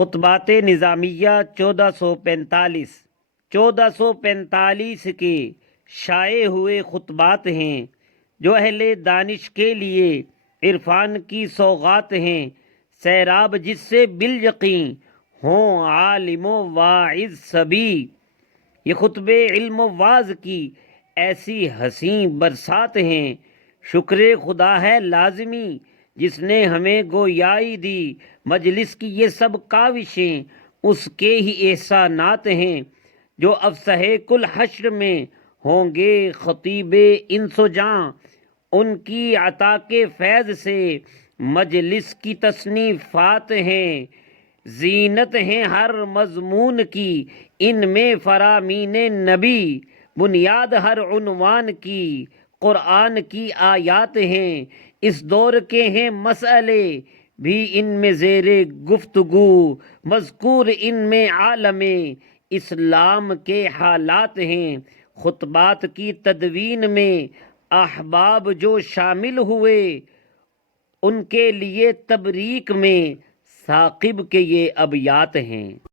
خطبات نظامیہ 1445 کے شائع ہوئے خطبات ہیں جو اہل دانش کے لیے عرفان کی سوغات ہیں، سیراب جس سے بالیقین ہوں عالم و واعظ سبھی۔ یہ خطبے علم و واعظ کی ایسی حسین برسات ہیں، شکر خدا ہے لازمی جس نے ہمیں گویائی دی، مجلس کی یہ سب کاوشیں اس کے ہی احسانات ہیں، جو افصح کل حشر میں ہوں گے خطیب انس و جاں، ان کی عطا کے فیض سے مجلس کی تصنیفات ہیں، زینت ہیں ہر مضمون کی ان میں فرامین نبی، بنیاد ہر عنوان کی قرآن کی آیات ہیں، اس دور کے ہیں مسئلے بھی ان میں زیر گفتگو، مذکور ان میں عالم اسلام کے حالات ہیں، خطبات کی تدوین میں احباب جو شامل ہوئے ان کے لیے تبریک میں ثاقب کے یہ ابیات ہیں۔